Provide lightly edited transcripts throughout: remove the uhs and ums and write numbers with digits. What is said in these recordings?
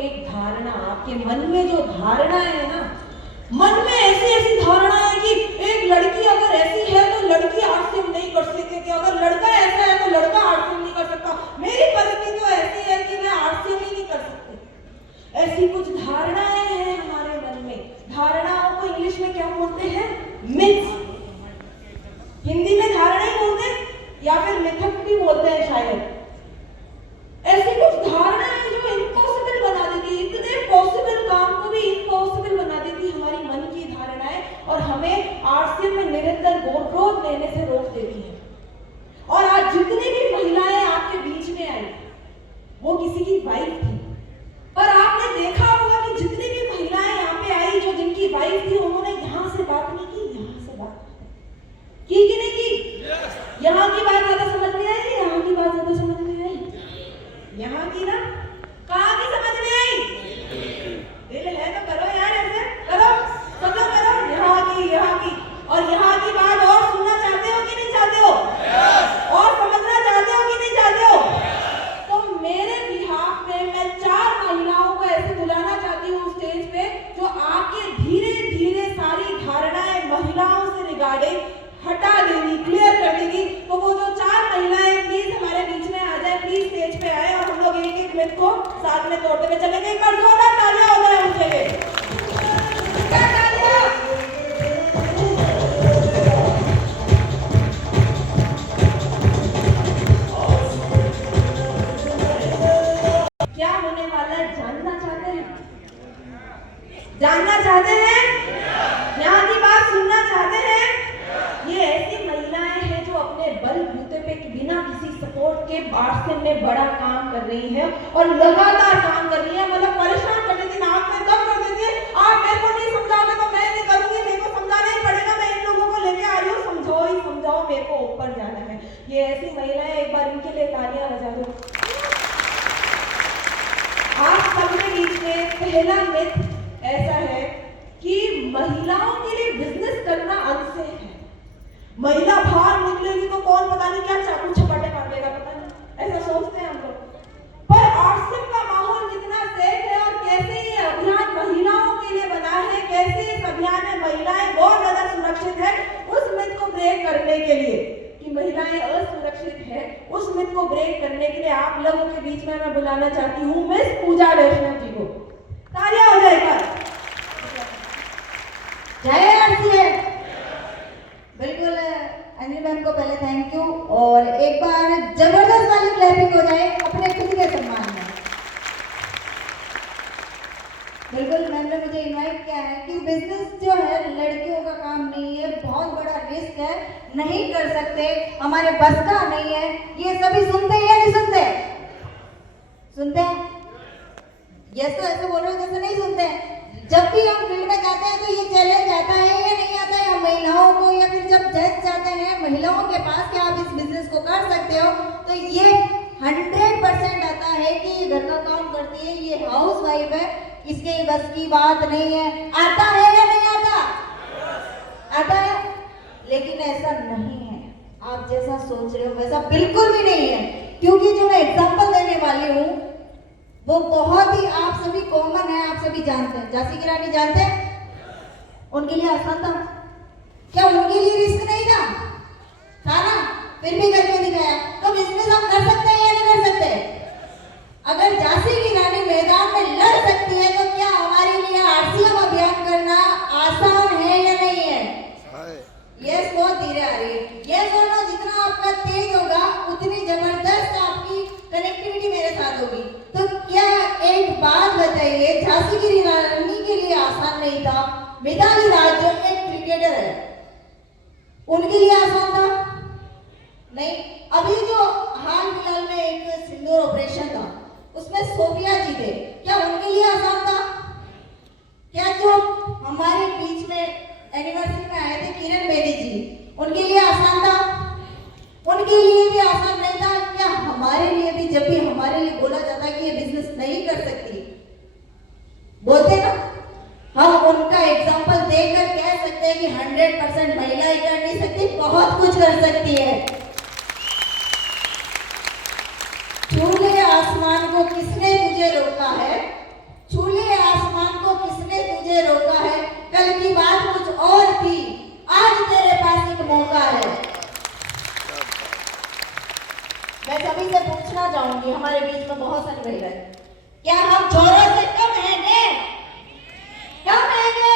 एक धारणा, आपके मन में जो धारणा है ना, मन में ऐसी ऐसी धारणा है कि एक लड़की अगर ऐसी है तो लड़की आर्टसिम नहीं कर सकती, कि अगर लड़का ऐसा है तो लड़का आर्टसिम नहीं कर सकता, मेरी परिस्थिति तो ऐसी है कि मैं आर्टसिम ही नहीं कर सकती। ऐसी कुछ धारणाएं हैं हमारे मन में। धारणाओं को इंग्लिश में क्या बोलते हैं? मिथ्स। हिंदी में धारणा ही बोलते हैं या फिर मिथक भी बोलते हैं शायद। ऐसी कुछ धारणाएं जो इम्पॉसिबल बना देती, इतने पॉसिबल काम को भी इम्पॉसिबल बना देती हमारी मन की धारणाएं, और हमें आरसीएम में निरंतर गोद लेने से रोक देती है। और आज जितनी भी महिलाएं आपके बीच में आई वो किसी की वाइफ थी, पर आपने देखा होगा कि जितनी भी महिलाएं यहाँ पे आई जो जिनकी वाइफ थी, उन्होंने यहाँ से बात नहीं की, यहाँ से बात की कि नहीं की? यहाँ की बात ज्यादा समझ में आई, यहाँ की बात ज्यादा समझ में आई? यहाँ की ना, कहाँ की समझ में आई? दिल है तो करो यार, ऐसे करो, सब लोग करो। यहाँ की और यहाँ की बात और सुनना चाहते हो कि नहीं चाहते हो? और समझना चाहते हो कि नहीं चाहते हो? तो मेरे बिहाफ में मैं 4 महिलाओं को ऐसे बुलाना चाहती हूँ स्टेज पे, जो आके धीरे धीरे सारी धारणाएं महिलाओं से रिगार्डिंग हटा देगी, क्लियर कर देगी। तो वो जो 4 महिलाएं प्लीज हमारे बीच में आ जाए, प्लीज स्टेज पे आए, और हम लोग एक एक मिनट को साथ में तोड़ते हुए चलेंगे। एक बार जोरदार तालियां हो जाए उनके लिए। क्या होने वाला है जानना चाहते हैं? जानना चाहते हैं? यहाँ की बात सुनना चाहते हैं? ये ऐसी महिलाएं हैं जो अपने बल बूते पे बिना किसी सपोर्ट के आरसीएम में बड़ा काम कर रही हैं, और लगातार काम कर रही हैं। मतलब परेशान कर देती है, आंख में दम कर देती है। आप मेरे को नहीं समझाओगे तो मैं नहीं करूंगी, मेरे को समझाना ही पड़ेगा, मैं इन लोगों को लेके आ रही हूँ, समझाओ ही समझाओ, मेरे को ऊपर जाना है। ये ऐसी महिलाएं, एक बार इनके लिए तालियां बजा दो। आप सबके बीच में पहला मिथ ऐसा है कि महिलाओं के लिए बिजनेस करना अनसेफ है। महिला बाहर निकलेगी तो कौन पता नहीं क्या चाकू छपाटे मार देगा, पता नहीं, ऐसा सोचते हैं हम लोग। पर आरसीएम का माहौल कितना सेफ है, और कैसे ये अभियान महिलाओं के लिए बना है, कैसे इस अभियान में महिलाएं बहुत ज्यादा सुरक्षित है, उस मिथ को ब्रेक करने के लिए कि महिलाएं असुरक्षित है, उस मिथ को ब्रेक करने के लिए आप लोगों के बीच में मैं बुलाना चाहती हूँ मिस पूजा वैष्णव जी को। तालियां हो जाएगा। जय आरसीएम। बिल्कुल अंजलि मैम को पहले थैंक यू, और एक बार जबरदस्त वाली क्लैपिंग हो जाए अपने खुद के सम्मान में। बिल्कुल मैम ने मुझे इनवाइट किया है कि बिजनेस जो है लड़कियों का काम नहीं है, बहुत बड़ा रिस्क है, नहीं कर सकते, हमारे बस का नहीं है। ये सभी सुनते हैं या नहीं सुनते? सुनते हैं? यस तो ऐसे बोल रहे हो जैसे नहीं सुनते हैं। जब भी हम फील्ड में जाते हैं तो ये चैलेंज आता है या नहीं आता है, हम महिलाओं को, या फिर जब जज जाते हैं महिलाओं के पास कि आप इस बिजनेस को कर सकते हो, तो ये 100% आता है कि ये घर का काम करती है, ये हाउस वाइफ है, इसके बस की बात नहीं है। आता है या नहीं आता? आता है, लेकिन ऐसा नहीं है। आप जैसा सोच रहे हो वैसा बिल्कुल भी नहीं है, क्योंकि जो मैं एग्जांपल देने वाली हूँ वो बहुत ही आप सभी कॉमन है, आप सभी जानते हैं। झांसी की रानी जानते हैं? उनके लिए आसान था क्या? उनके लिए रिस्क नहीं था? था ना? फिर भी करके दिखाया। तो बिजनेस हम कर सकते हैं या नहीं कर सकते? अगर झांसी की रानी मैदान में लड़ सकती है तो क्या हमारे लिए आरसीएम अभियान करना आसान है या नहीं है? यस, बहुत धीरे आ रही है। यस और नो, जितना आपका तेज होगा उतनी जबरदस्त आपकी कनेक्टिविटी मेरे साथ होगी। तो क्या एक बात बताइए, झांसी की रानी के लिए आसान नहीं था? मिताली राज जो एक क्रिकेटर है, उनके लिए आसान था? नहीं। अभी जो हाल फिलहाल में एक सिंदूर ऑपरेशन था, उसमें सोफिया जी थे, क्या उनके लिए आसान था? क्या जो हमारे बीच में एनिवर्सरी में आए थे किरण बेदी जी, उनके लिए आसान था? उनके लिए भी आसान नहीं था। क्या हमारे लिए भी, जब भी हमारे लिए बोला जाता है कि ये बिजनेस नहीं कर सकती, बोलते ना, हम उनका एग्जांपल देकर कह सकते हैं कि 100% महिलाएं कर नहीं सकती, बहुत कुछ कर सकती है। छूले आसमान को किसने तुझे रोका है? चाहूंगी हमारे बीच में बहुत सारी महिलाएं, क्या हम छोरों से कम हैंगे? कम हैंगे?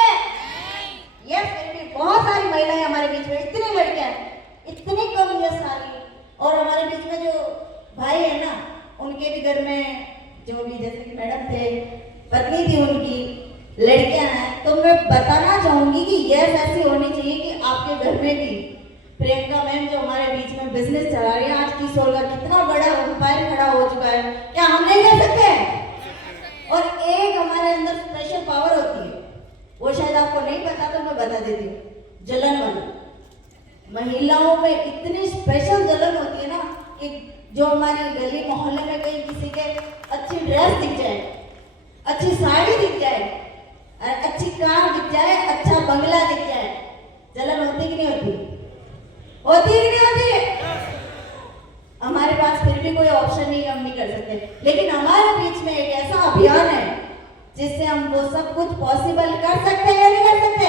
यस, फिर भी बहुत सारी महिलाएं हमारे बीच में, इतनी लड़कियां इतनी कम यस सारी। और हमारे बीच में जो भाई है ना, उनके भी घर में जो भी जैसे कि मैडम थे, पत्नी थी उनकी, लड़कियां हैं, तो मैं बताना चाहूंगी कि यस ऐसी होनी चाहिए कि आपके घर में भी प्रियंका मैम जो हमारे बीच में बिजनेस चला रही है, आज की सोल का कितना बड़ा एम्पायर खड़ा हो चुका है, क्या हम नहीं कर सकते? और एक हमारे अंदर स्पेशल पावर होती है, वो शायद आपको नहीं पता, तो मैं बता देती हूँ, जलन वाली। महिलाओं में इतनी स्पेशल जलन होती है ना कि जो हमारी गली मोहल्ले में कहीं किसी के अच्छी ड्रेस दिख जाए, अच्छी साड़ी दिख जाए, अच्छी कार दिख जाए, अच्छा बंगला दिख जाए, जलन होती कि नहीं होती? होती कि नहीं होती? हमारे पास फिर भी कोई ऑप्शन नहीं, हम नहीं कर सकते, लेकिन हमारे बीच में एक ऐसा अभियान है जिससे हम वो सब कुछ पॉसिबल कर सकते हैं या नहीं कर सकते?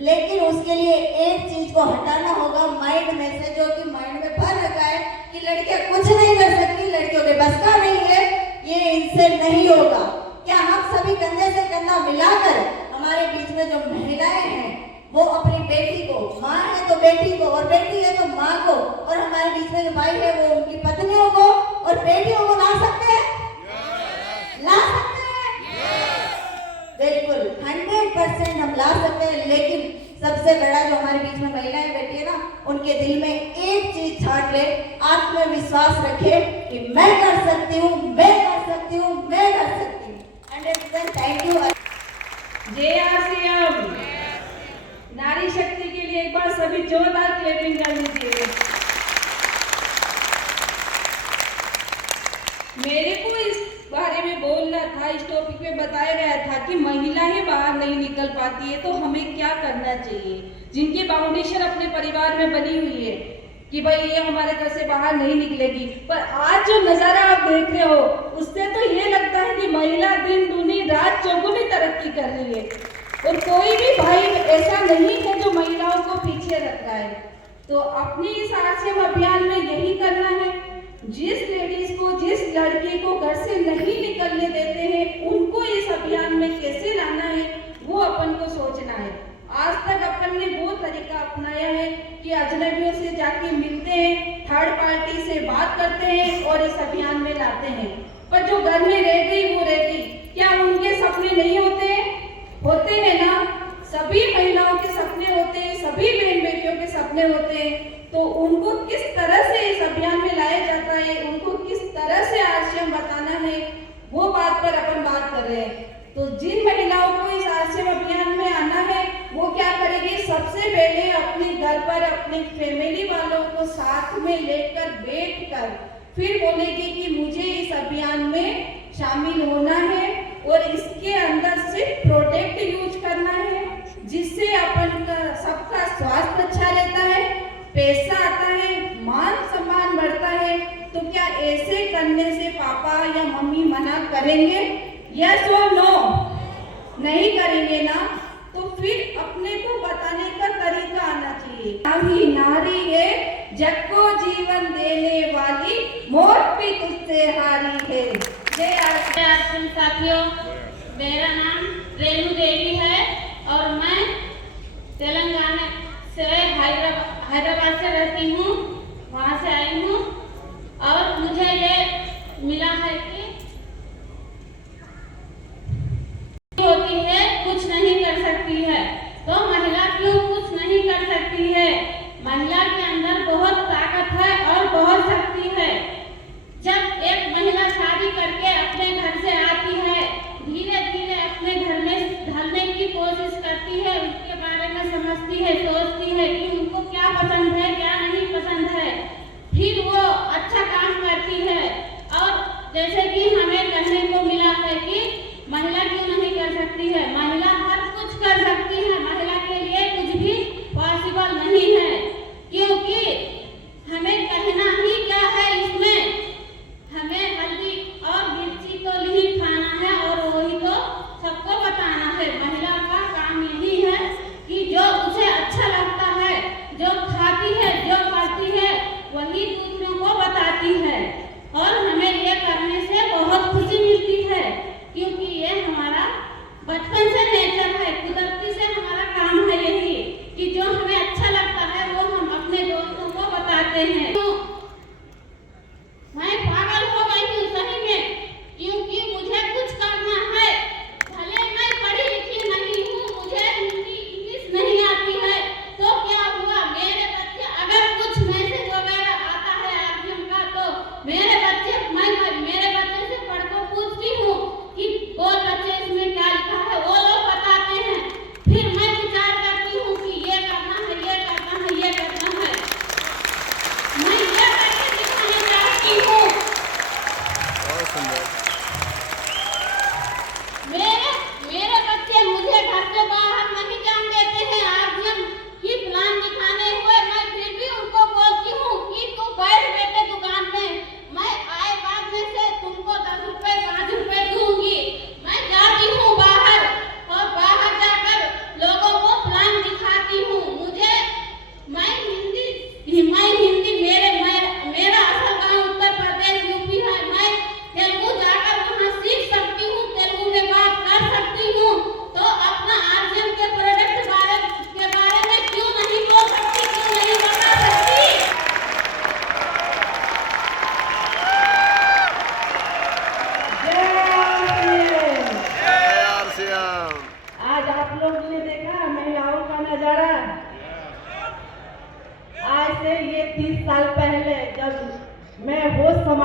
लेकिन उसके लिए एक चीज को हटाना होगा माइंड में से, जो कि माइंड में भर रखा है कि लड़कियां कुछ नहीं कर सकती, लड़कियों के बस का नहीं है, ये इनसे नहीं होगा। क्या हम सभी कंधे से कंधा मिलाकर हमारे बीच में जो महिलाएं हैं वो अपनी बेटी को, माँ है तो बेटी को, और बेटी है तो माँ को, और हमारे बीच में जो भाई है वो उनकी पत्नियों को और बेटियों को ला सकते हैं? ला सकते हैं? बिल्कुल 100% हम ला सकते हैं। लेकिन सबसे बड़ा जो हमारे बीच में महिलाएं बैठी है ना, उनके दिल में एक चीज छाट ले, आत्मविश्वास रखे कि मैं कर सकती हूँ, मैं कर सकती हूँ, मैं कर सकती हूँ। 100% थैंक यू। जय आरसीएम। नारी शक्ति के लिए एक बार सभी जोरदार क्लैपिंग कर लीजिए। मेरे को इस बारे में बोलना था, इस टॉपिक में बताया गया था कि महिलाएं बाहर नहीं निकल पाती है तो हमें क्या करना चाहिए, जिनकी फाउंडेशन अपने परिवार में बनी हुई है कि भाई ये हमारे घर से बाहर नहीं निकलेगी, पर आज जो नजारा आप देख रहे हो उससे तो ये लगता है कि महिला दिन दूनी रात चौगुनी तरक्की कर रही है, और कोई भी भाई ऐसा नहीं है जो महिलाओं को पीछे रख रहा है। तो अपनी इस आरसीएम अभियान में यही करना है, जिस लेडीज को, जिस लड़के को घर से नहीं निकलने देते हैं, उनको इस अभियान में कैसे लाना है वो अपन को सोचना है। आज तक अपन ने वो तरीका अपनाया है कि अजनबियों से जाके मिलते हैं, थर्ड पार्टी से बात करते हैं और इस अभियान में लाते हैं, पर जो घर में रह गई वो रह गई। क्या उनके सपने नहीं होते? होते हैं ना, सभी महिलाओं के सपने होते हैं, सभी बहन बेटियों के सपने होते हैं। तो उनको किस तरह से इस अभियान में लाया जाता है, उनको किस तरह से आरसीएम बताना है, वो बात पर अपन बात कर रहे हैं। तो जिन महिलाओं को इस आरसीएम अभियान में आना है वो क्या करेगी, सबसे पहले अपने घर पर अपने फैमिली वालों को साथ में लेकर बैठकर फिर बोलेगी कि मुझे इस अभियान में शामिल होना है और इसके अंदर सिर्फ प्रोडक्ट यूज करना है, जिससे अपन का सबका स्वास्थ्य अच्छा रहता है, पैसा आता है, मान सम्मान बढ़ता है। तो क्या ऐसे करने से पापा या मम्मी मना करेंगे? यस और नो? नहीं करेंगे ना, तो फिर अपने को बताने का तरीका आना चाहिए। नारी नारी है, जग को जीवन देने वाली, मौत भी तुझसे हारी है। जय आरसीएम साथियों, मेरा नाम रेणु देवी है और मैं तेलंगाना से हैदराबाद से रहती हूँ, वहाँ से आई हूँ। और मुझे ये मिला है कि होती है कुछ नहीं कर सकती है, तो महिला क्यों कुछ नहीं कर सकती है? महिला के अंदर बहुत ताकत है और बहुत शक्ति है। जब एक महिला शादी करके अपने घर से आती है, धीरे धीरे अपने घर में ढलने की कोशिश करती है, उसके बारे में समझती है, सोचती है कि उनको क्या पसंद है, क्या नहीं पसंद है, फिर वो अच्छा काम करती है। और जैसे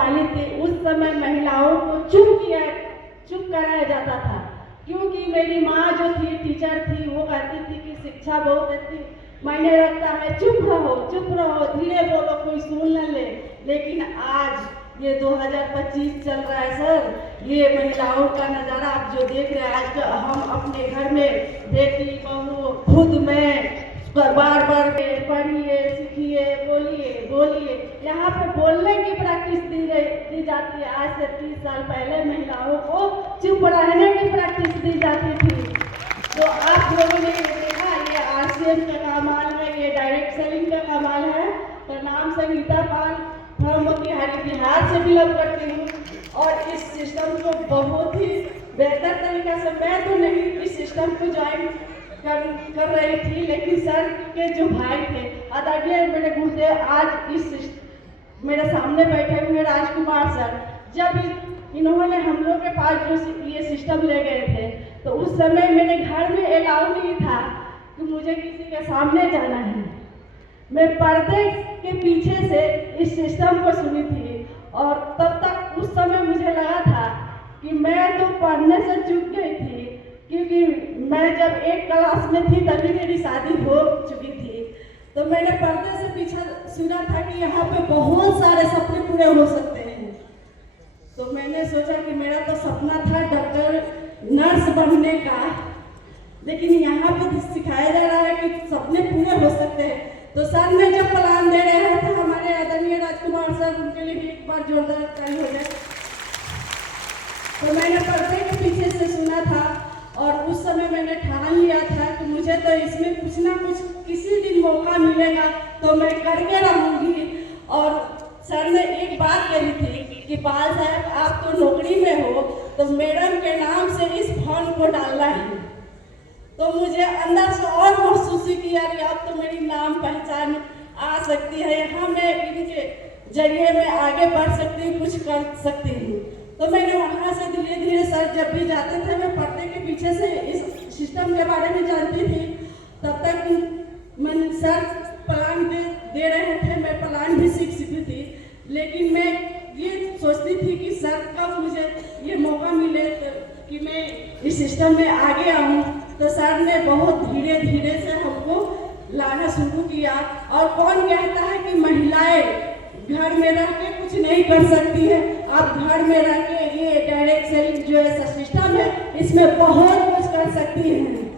वाली थी, उस समय महिलाओं को चुप कराया जाता था, क्योंकि मेरी माँ जो थी टीचर थी, वो कहती थी कि शिक्षा बहुत अच्छी मायने रखता है, चुप रहो, धीरे बोलो, कोई सुन न ले। लेकिन आज ये 2025 चल रहा है सर, ये महिलाओं का नज़ारा आप जो देख रहे हैं, आज हम अपने घर में बेटी बहू खुद में बार पढ़िए, सीखिए, बोलिए, यहाँ पे बोलने की प्रैक्टिस दी जाती है। आज से 30 साल पहले महिलाओं को चुप रहने की प्रैक्टिस दी जाती थी। तो आप लोगों ने ये देखा, ये RCM का कमाल है, ये डायरेक्ट सेलिंग का कमाल है। प्रणाम संगीता पाल, हम मोतिहारी बिहार से बिलोंग करती हूँ और इस सिस्टम को बहुत ही बेहतर तरीका से, मैं तो नहीं इस सिस्टम को ज्वाइन कर रही थी, लेकिन सर के जो भाई थे आदरणीय मेरे गुरुदेव आज मेरे सामने बैठे हुए राजकुमार सर, जब इन्होंने हम लोग के पास जो ये सिस्टम ले गए थे, तो उस समय मेरे घर में अलाउ नहीं था कि मुझे किसी के सामने जाना है। मैं पर्दे के पीछे से इस सिस्टम को सुनी थी और तब तक उस समय मुझे लगा था कि मैं तो पढ़ने से चूक गई थी, क्योंकि मैं जब 1 क्लास में थी तभी मेरी शादी हो चुकी थी। तो मैंने पर्दे से पीछे सुना था कि यहाँ पे बहुत सारे सपने पूरे हो सकते हैं। तो मैंने सोचा कि मेरा तो सपना था डॉक्टर नर्स बनने का, लेकिन यहाँ पे सिखाया जा रहा है कि सपने पूरे हो सकते हैं। तो सर ने जब प्लान दे रहे थे हमारे आदरणीय राजकुमार सर, उनके लिए भी एक बार जोरदार ताली हो जाए। तो मैंने पर्दे के पीछे से सुना था और उस समय मैंने ठान लिया था कि मुझे तो इसमें कुछ ना कुछ किसी दिन मौका मिलेगा तो मैं करके रहूँगी। और सर ने एक बात कही थी कि पाल साहब आप तो नौकरी में हो, तो मैडम के नाम से इस फॉर्म को डालना है। तो मुझे अंदर से और महसूस की यार अब तो मेरी नाम पहचान आ सकती है, यहाँ मैं इनके जरिए मैं आगे बढ़ सकती हूँ, कुछ कर सकती हूँ। तो मैंने वहाँ से धीरे धीरे सर जब भी जाते थे मैं पर्दे के पीछे से इस सिस्टम के बारे में जानती थी। तब तक मैं सर प्लान दे रहे थे, मैं प्लान भी सीख चुकी थी, लेकिन मैं ये सोचती थी कि सर कब मुझे ये मौका मिले कि मैं इस सिस्टम में आगे आऊँ। तो सर ने बहुत धीरे धीरे से हमको लाना शुरू किया। और कौन कहता है कि महिलाएं घर में रह के कुछ नहीं कर सकती है? आप घर में रह के ये डायरेक्ट सेलिंग जो ऐसा सिस्टम है, इसमें बहुत कुछ कर सकती हैं।